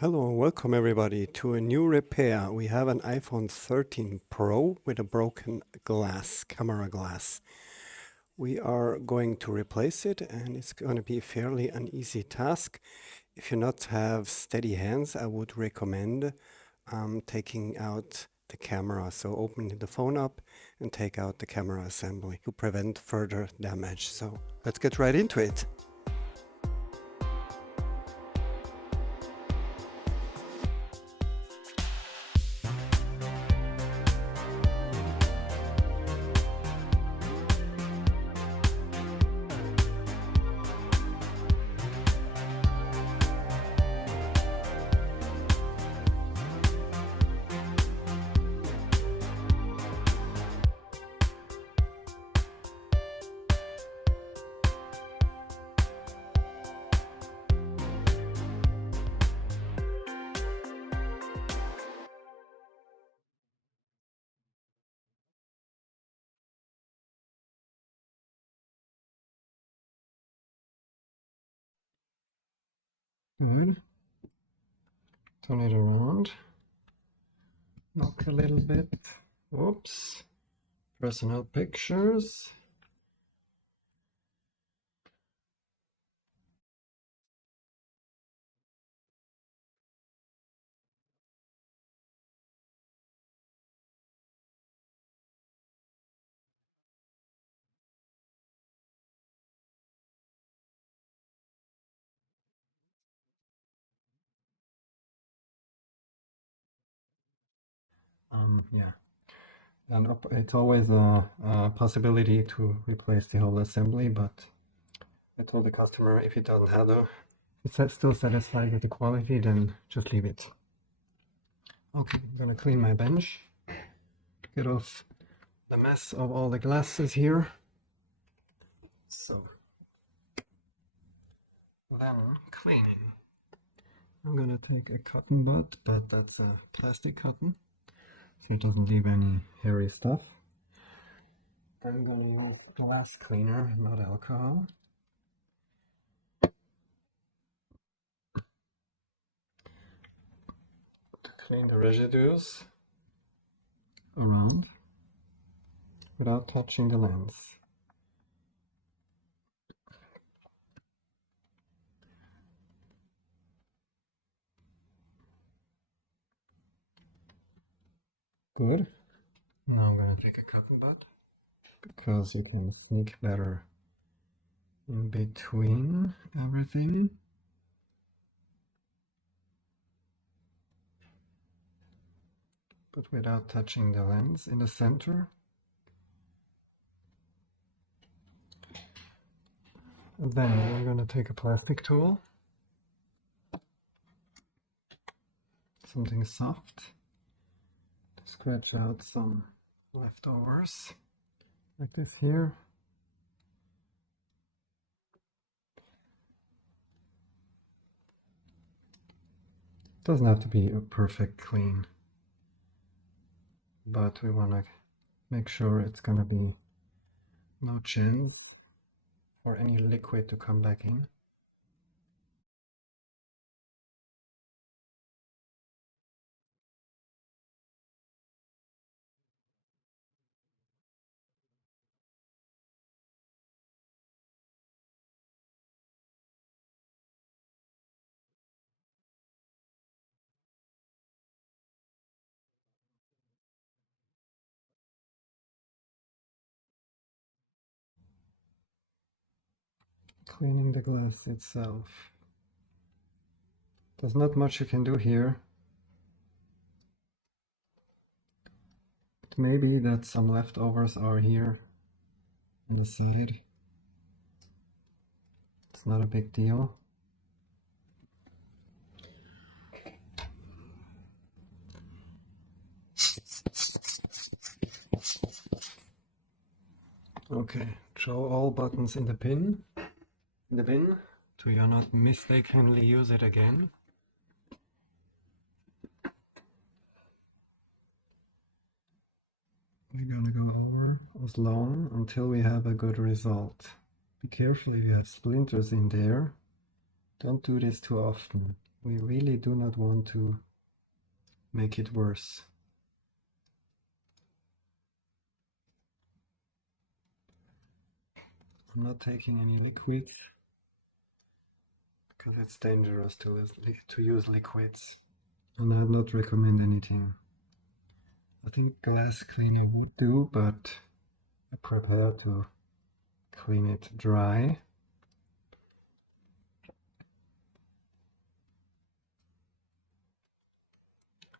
Hello and welcome everybody to a new repair. We have an iPhone 13 Pro with a broken glass, camera glass. We are going to replace it and it's going to be fairly an easy task. If you not have steady hands, I would recommend taking out the camera. So open the phone up and take out the camera assembly to prevent further damage. So let's get right into it. Good. Turn it around. Knock a little bit. Whoops. Personal pictures. Yeah. And it's always a possibility to replace the whole assembly, but I told the customer if it doesn't have if it's still satisfied with the quality, then just leave it. Okay, I'm gonna clean my bench, get off the mess of all the glasses here. So, then cleaning. I'm gonna take a cotton bud, but that's a plastic cotton, so it doesn't leave any hairy stuff. I'm gonna use glass cleaner, not alcohol. To clean the residues around without touching the lens. Good. Now I'm gonna take a cotton bud because it will sink better in between everything. But without touching the lens in the center. And then I'm gonna take a plastic tool. Something soft. To scratch out some leftovers. Like this here. Doesn't have to be a perfect clean, but we want to make sure it's going to be no chance for any liquid to come back in. Cleaning the glass itself. There's not much you can do here. But maybe that some leftovers are here on the side. It's not a big deal. Okay, throw all buttons in the bin, so you're not mistakenly use it again. We're gonna go over as long until we have a good result. Be careful if you have splinters in there. Don't do this too often. We really do not want to make it worse. I'm not taking any liquids because it's dangerous to use liquids, and I'd not recommend anything. I think glass cleaner would do, but I prefer to clean it dry.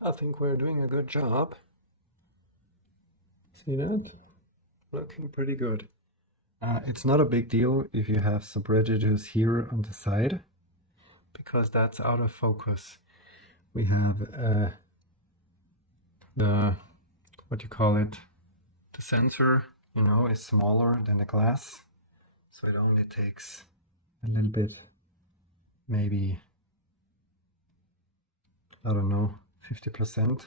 I think we're doing a good job. See that? Looking pretty good. It's not a big deal if you have some residues here on the side, because that's out of focus. We have what you call it, the sensor, you know, is smaller than the glass, so it only takes a little bit, maybe, I don't know, 50%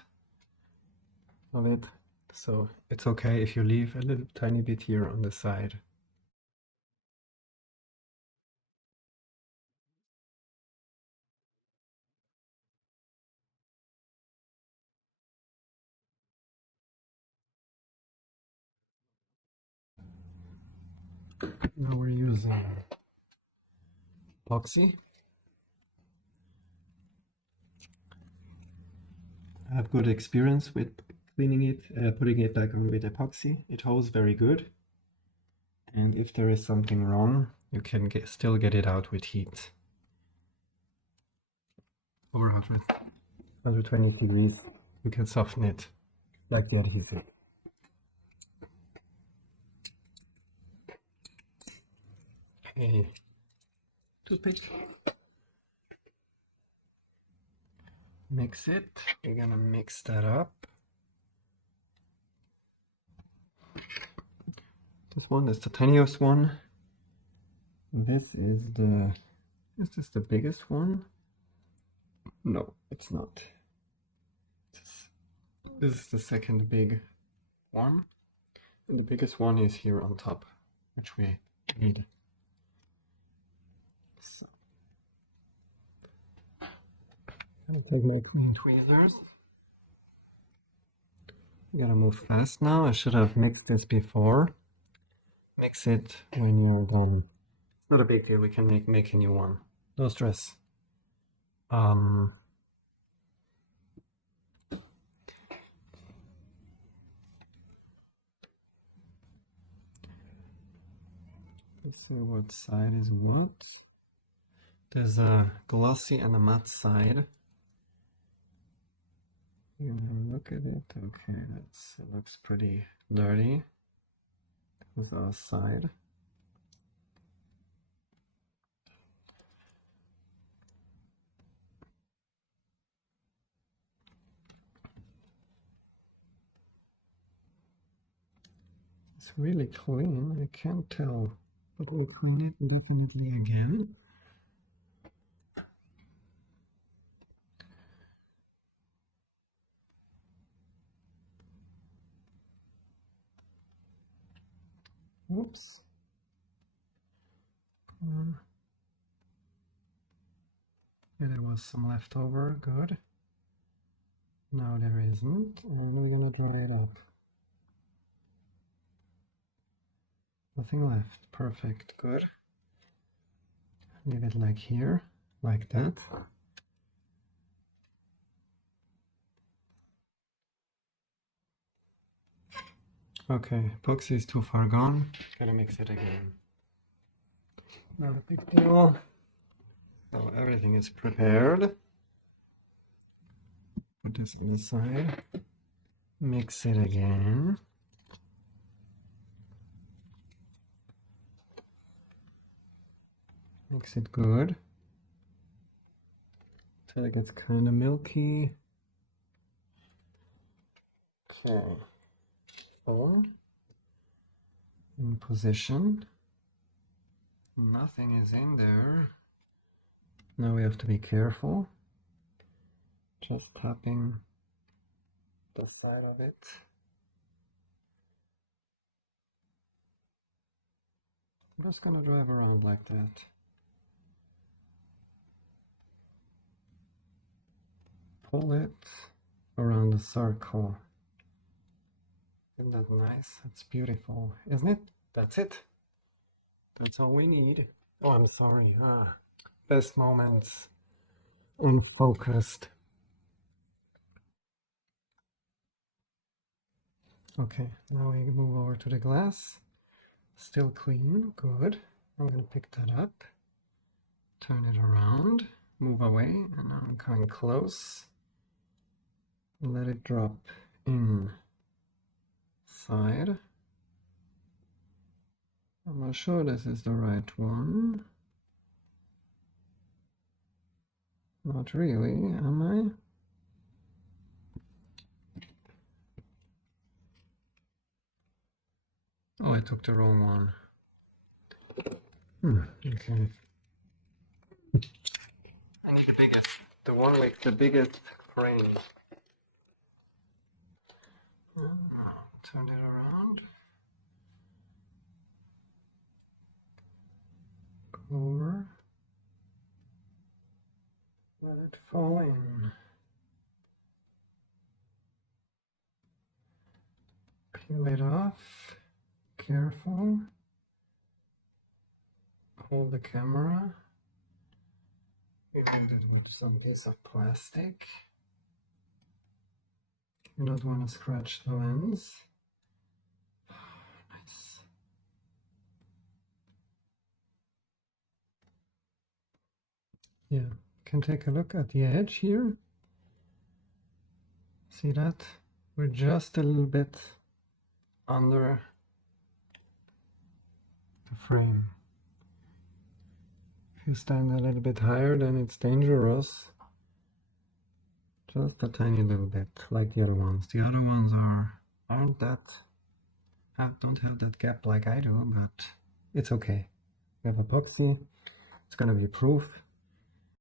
of it. So it's okay if you leave a little tiny bit here on the side. Now we're using epoxy. I have good experience with cleaning it, putting it back on with epoxy. It holds very good. And if there is something wrong, you can still get it out with heat. Over 120 degrees, you can soften it like the adhesive. Okay, toothpick. Mix it. We're gonna mix that up. This one is the tiniest one. This is this the biggest one? No, it's not. This is the second big one. And the biggest one is here on top, which we need. So, I'm gonna take my clean tweezers. You gotta move fast now. I should have mixed this before. Mix it when you're done. It's not a big deal. We can make a new one. No stress. Let's see what side is what. There's a glossy and a matte side. You can look at it. Okay, it looks pretty dirty. This is our side. It's really clean. I can't tell, but we'll clean it definitely again. Oops. Yeah, there was some left over. Good. Now there isn't, and we're gonna dry it up. Nothing left. Perfect. Good. Leave it like here, like that. Okay, epoxy is too far gone. Gotta mix it again. Not a big deal. So everything is prepared. Put this on the side. Mix it again. Mix it good. Till it gets kind of milky. Okay. Phone in position. Nothing is in there. Now we have to be careful. Just tapping the side of it. I'm just gonna drive around like that. pull it around the circle. Isn't that nice? It's beautiful, isn't it? That's it. That's all we need. Oh, I'm sorry. Best moments. Unfocused. Okay, now we move over to the glass. Still clean, good. I'm gonna pick that up, turn it around, move away, and now I'm coming close. Let it drop inside. I'm not sure this is the right one. Not really, am I? Oh, I took the wrong one. Okay. I need the biggest. The one with the biggest frame. Turn it around. Go over. Let it fall in. Peel it off. Careful. Hold the camera. We hold it with some piece of plastic. You don't want to scratch the lens. Nice. Yeah, you can take a look at the edge here. See that? We're just a little bit under the frame. If you stand a little bit higher, then it's dangerous. Just a tiny little bit, like the other ones. The other ones don't have that gap like I do, but it's okay. We have epoxy. It's gonna be proof.